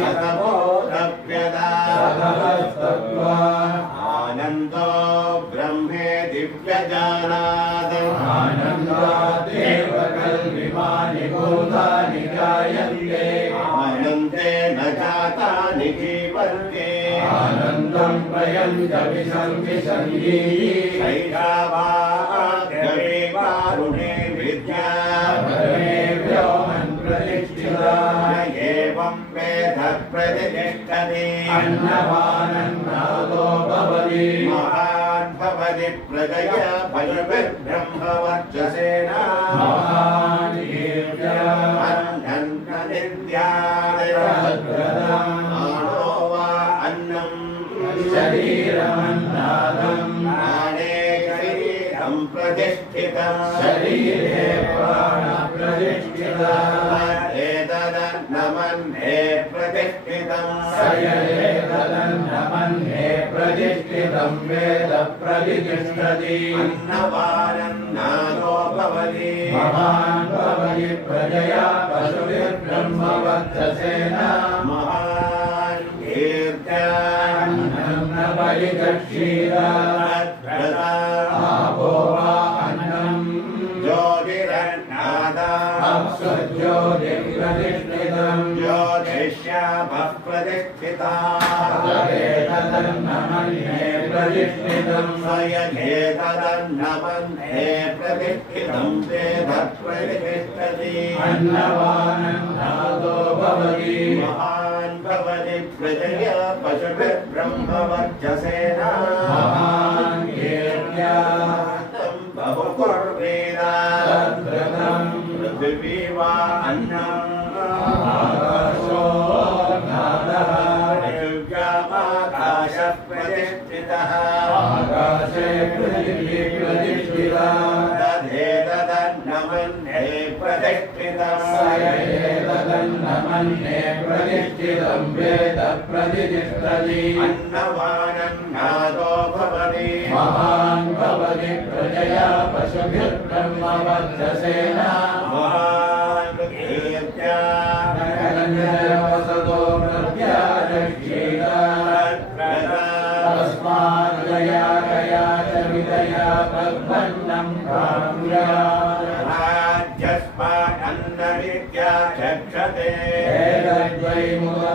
शतबोधव्यदा आनन्दो ब्रह्मे दिव्यजानाद आनन्दादेव कल्पिमानि भूतानि जायन्ते आनन्दे न जातानि जीवन्ते आनन्दं प्रयन्तविसर्विसन्ति शैलावाग्रे कारुणे विद्या परमे व्योमन् प्रतिष्ठिता एवं वेद प्रतिष्ठति अन्नवानन्नादो भवति महान् भवति प्रजया बलिर्ब्रह्मवर्चसेन महान् कीर्त्या अन्नन्ननित्यादयो वा अन्नम् शरीरमन्नादम् प्राणे शरीरं प्रतिष्ठितम् शरीरे प्राणप्रतिष्ठितः एतदन्नमन्ये प्रतिष्ठितम् सयेतदन्नमन्ये प्रतिष्ठितं वेद प्रतिष्ठति अन्नवानन्नादो भवति महान् भवति प्रजया पशुभिर्ब्रह्मवर्चसेन महान् कीर्त्या अन्नबलिदक्षीरा आपो वा अन्नम् ज्योतिरन्नादा अप्सुज्योतिप्रतिष्ठितम् ज्योतिष्यामः प्रतिष्ठिताः एतदन्नमन्ये प्रतिष्ठितं स्वयमेतदन्नमन्ये प्रतिष्ठितं वेद प्रतिष्ठति अन्नवानन्नादो भवति महान् भवति प्रजया पशुभिर्ब्रह्मवर्चसेन महान् कीर्त्या बहुकुर्वेद तद्व्रतम् पृथिवी वा अन्नम् आकाशो नादः पृथिव्यामाकाशः प्रतिष्ठितः आकाशे पृथिवी प्रतिष्ठिता तदेतदन्नमन्ये प्रतिष्ठितम् एतदन्नमन्ये प्रतिष्ठितं वेद प्रतिष्ठति अन्नवानन्नादो भवति महान् भवति प्रजया पशुभिर्ब्रह्मवर्चसेन महान् कीर्त्या वसतो प्रत्यादक्षीता तस्मात् गया गया च विदया भग्वन्नं प्राप्नुया राज्यस्मादन्नविद्या चक्षते एतद्वै मूल